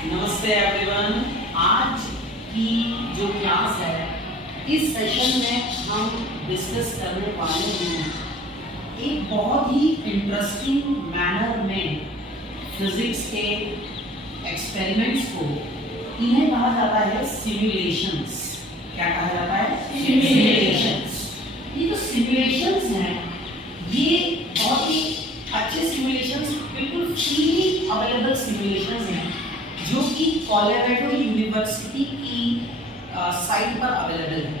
नमस्ते एवरीवन। आज की जो क्लास है, इस सेशन में हम डिस्कस करने वाले हैं एक बहुत ही इंटरेस्टिंग मैनर में फिजिक्स के एक्सपेरिमेंट्स को। इन्हें कहा जाता है सिमुलेशंस। क्या कहा जाता है? सिमुलेशंस। ये जो सिमुलेशंस हैं, ये बहुत ही अच्छे सिमुलेशंस, बिल्कुल फ्रीली अवेलेबल सिमुलेशंस हैं जो कि कोलोराडो यूनिवर्सिटी की साइट पर अवेलेबल है।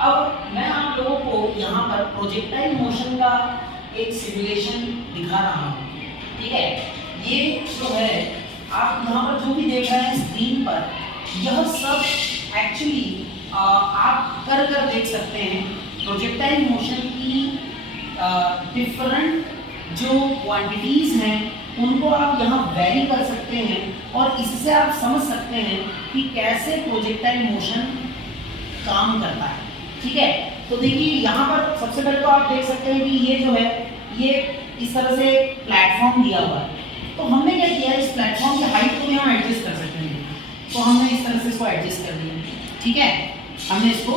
अब मैं आप लोगों को यहाँ पर प्रोजेक्टाइल मोशन का एक सिमुलेशन दिखा रहा हूँ। ठीक है, ये जो है आप यहाँ पर जो भी देख रहे हैं स्क्रीन पर, यह सब एक्चुअली आप कर देख सकते हैं। प्रोजेक्टाइल मोशन की डिफरेंट जो क्वांटिटीज़ हैं उनको आप यहाँ वेरी कर सकते हैं और इससे आप समझ सकते हैं कि कैसे प्रोजेक्टाइल मोशन काम करता है। ठीक है, तो देखिए यहाँ पर सबसे पहले तो आप देख सकते हैं कि ये जो है ये इस तरह से प्लेटफॉर्म दिया हुआ है। तो हमने क्या किया, इस प्लेटफॉर्म की हाइट को हम एडजस्ट कर सकते हैं। तो हमने इस तरह से इसको एडजस्ट कर दिया। ठीक है, हमने इसको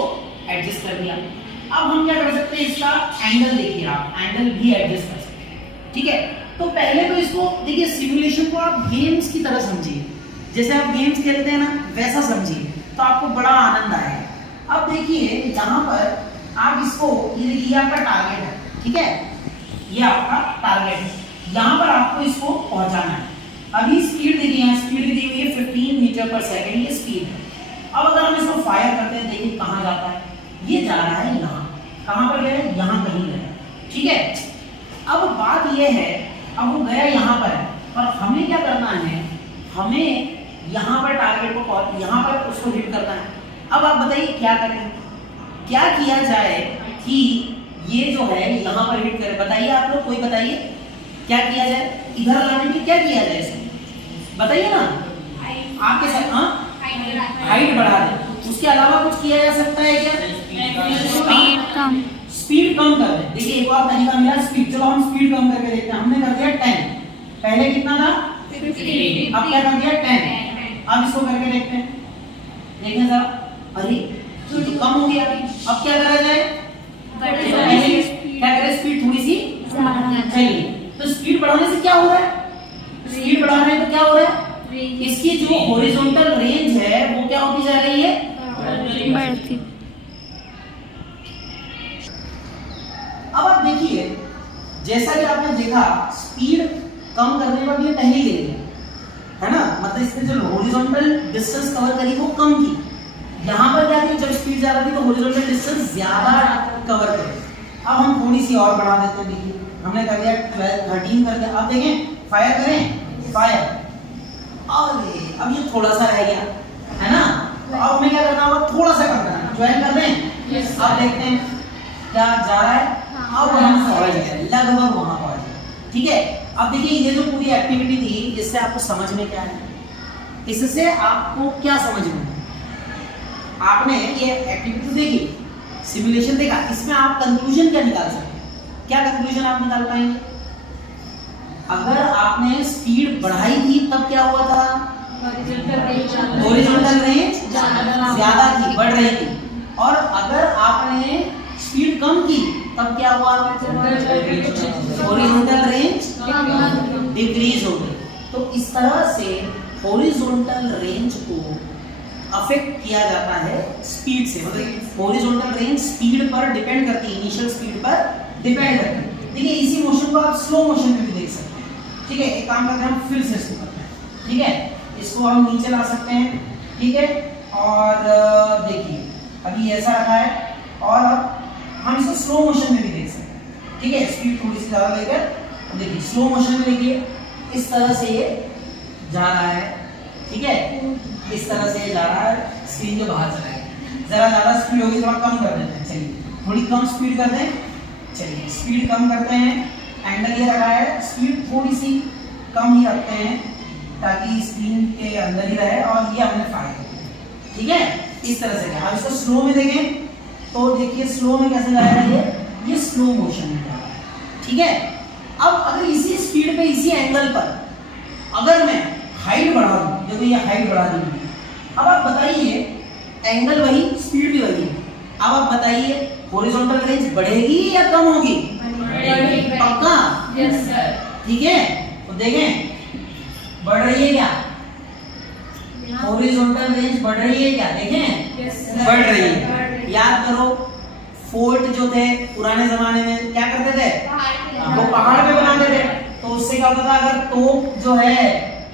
एडजस्ट कर दिया। अब हम क्या कर सकते हैं, इसका एंगल देखिए, आप एंगल भी एडजस्ट कर सकते हैं। ठीक है, तो पहले तो इसको देखिए, सिमुलेशन को आप गेम्स की तरह समझिए। जैसे आप गेम्स खेलते हैं ना, वैसा समझिए, तो आपको बड़ा आनंद आएगा। अब देखिए यहाँ पर आप इसको, ये आपका टारगेट है। ठीक है, ये आपका टारगेट है, यहाँ पर आपको इसको पहुंचाना है। अभी स्पीड देखिए, यहाँ स्पीड दी हुई है 15 मीटर पर सेकेंड, ये स्पीड है। अब अगर हम इसको फायर करते हैं, देखिए कहाँ जाता है, ये जा रहा है यहाँ। कहाँ पर गया? यहाँ कहीं गया। ठीक है, अब बात यह है, अब वो गया यहाँ पर है, और हमें क्या करना है, हमें यहाँ पर टारगेट को, यहाँ पर उसको हिट करना है। अब आप बताइए क्या करें, क्या किया जाए कि ये जो है यहाँ पर हिट करे? बताइए आप लोग, कोई बताइए क्या किया जाए, इधर लाने के क्या किया जाए, इसे बताइए ना। आपके साथ हाइट बढ़ा दे, उसके अलावा कुछ किया जा सकता है क्या? स्पीड कम कर दे। देखिए एक और तरीका मिला, स्पीड। चलो हम स्पीड कम करके देखते हैं। हमने कर दिया 10, पहले कितना था 15, अब क्या कर दिया 10। अब इसको करके देखते हैं, देखें जरा, अरे ये तो कम हो गया। अब क्या करा जाए, क्या करें, स्पीड थोड़ी सी चाहिए। तो स्पीड बढ़ाने से क्या हो रहा है, स्पीड बढ़ा रहे हैं तो क्या हो रहा है, इसकी जो हॉरिजॉन्टल रेंज है वो क्या होती जा रही है, बढ़ती। अब आप देखिए, जैसा कि आपने देखा, स्पीड कम करने पर ये टहली गई है ना, मतलब इसने जो हॉरिजॉन्टल डिस्टेंस कवर करी वो कम की। यहाँ पर क्या थी, जब स्पीड ज्यादा थी तो हॉरिजॉन्टल डिस्टेंस ज्यादा कवर करे। अब हम थोड़ी सी और बढ़ा देते हैं। देखिए हमने कर दिया 12, 13 कर दिया। अब देखें, फायर करें, फायर, अरे अब ये थोड़ा सा रह गया है ना। तो अब हमें क्या करना होगा, थोड़ा सा करना है, ज्वाइन कर दें। अब देखते हैं क्या जा रहा है, अब हम पहुंच गए, लगभग वहां पहुंच गए। ठीक है, अब देखिए ये जो पूरी एक्टिविटी थी, इससे आपको समझ में क्या है, इससे आपको क्या समझ में, आपने ये एक्टिविटी देखी, सिमुलेशन देखा, इसमें आप कंक्लूजन क्या निकाल सकते हैं? क्या कंक्लूजन आप निकाल पाएंगे? अगर आपने स्पीड बढ़ाई थी तब क्या हुआ था, हॉरिजॉन्टल रेंज ज्यादा थी, बढ़ रही थी। और अगर आपने स्पीड कम की तब क्या हुआ, हॉरिजॉन्टल रेंज डिक्रीज हो गई। तो इस तरह से हॉरिजॉन्टल रेंज को अफेक्ट किया जाता है स्पीड से। मतलब हॉरिजॉन्टल रेंज स्पीड पर डिपेंड करती है, इनिशियल स्पीड पर डिपेंड करती है। देखिए इसी मोशन को आप स्लो मोशन में भी देख सकते हैं। ठीक है, एक काम करते हैं, हम फिर से इसको करते हैं। ठीक है, इसको हम नीचे ला सकते हैं। ठीक है, और देखिए अभी ऐसा रखा है, और अब हम इसको स्लो मोशन में भी देख सकते हैं। ठीक है, स्पीड थोड़ी सी ज्यादा लेकर देखिए, स्लो मोशन में देखिए इस तरह से ये जा रहा है। ठीक है, इस तरह से ये जा रहा है, स्क्रीन के बाहर चला गया। जरा ज्यादा स्पीड होगी, थोड़ा कम कर देते हैं। चलिए थोड़ी कम स्पीड कर दें। चलिए स्पीड कम करते हैं, एंगल ये रखा है, स्पीड थोड़ी सी कम ही रखते हैं ताकि स्क्रीन के अंदर ही रहे, और ये हमने फायर कर दिया। ठीक है, इस तरह से। अब इसको स्लो में देखें तो देखिए स्लो में कैसे जाएगा, ये स्लो मोशन में जा रहा है। ठीक है, अब अगर इसी स्पीड पे, इसी एंगल पर अगर मैं हाइट बढ़ा दूं, देखो ये हाइट बढ़ा दी। अब आप बताइए, एंगल वही, स्पीड भी वही है। अब आप बताइए हॉरिजॉन्टल रेंज बढ़ेगी या कम होगी? पक्का? Yes sir. ठीक है, तो देखें बढ़ रही है क्या? हॉरिजॉन्टल रेंज बढ़ रही है क्या? देखें यस बढ़ रही है। याद करो फोर्ट जो थे पुराने जमाने में क्या करते थे? वो पहाड़ पे बनाते थे। तो उससे क्या होता था, अगर तोप जो है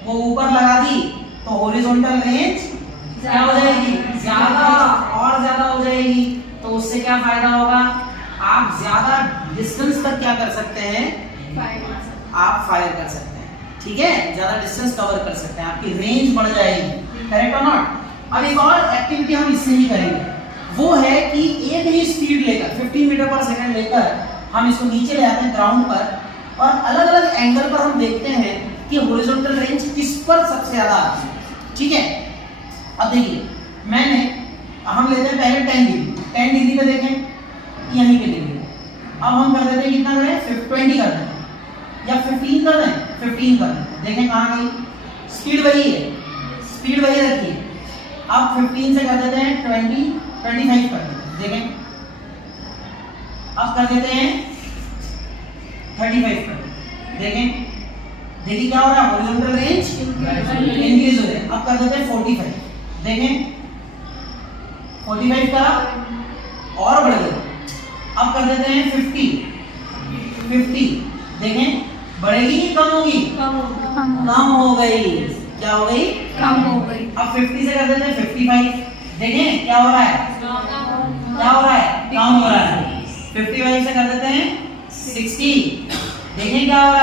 वो ऊपर लगा दी तो हॉरिजॉन्टल रेंज क्या हो जाएगी? ज्यादा और ज्यादा हो जाएगी। तो उससे क्या फायदा होगा? आप ज्यादा डिस्टेंस तक क्या कर सकते हैं? आप फायर कर सकते हैं। ठीक है, ज्यादा डिस्टेंस कवर कर सकते हैं, आपकी रेंज बढ़ जाएगी। करेक्ट और नॉट? अब एक और एक्टिविटी हम इससे ही करेंगे, वो है कि एक ही स्पीड लेकर 15 मीटर पर सेकंड लेकर हम इसको नीचे ले आते हैं ग्राउंड पर और अलग अलग एंगल पर हम देखते हैं कि हॉरिजॉन्टल रेंज किस पर सबसे ज्यादा आती है। ठीक है, अब देखिए हम लेते हैं पहले 10 डिग्री। 10 डिग्री पे देखें यहीं पे देखें। अब हम कर देते हैं कितना करें? 20 कर दें या 15 कर दें? 15 कर दें। देखें कहाँ गई? स्पीड वही है, स्पीड वही रखिए। अब 15 से कर देते हैं 20, 25 कर देते हैं। देखें अब कर देते हैं 35 कर देते हैं। देखें देखिए क्या हो रहा है? हॉरिजॉन्टल रेंज इंक्रीज हो रही है। अब कर देते हैं 45। देखें 45 का और बढ़ गया। अब कर देते हैं 50। देखें बढ़ेगी कि कम होगी? कम हो गई। क्या हो गई? कम हो गई। अब 50 से कर देते हैं 55। देखें क्या हो रहा है? क्या हो रहा है? कम हो रहा है। 55 से कर देते हैं 60। देखें क्या हो रहा है?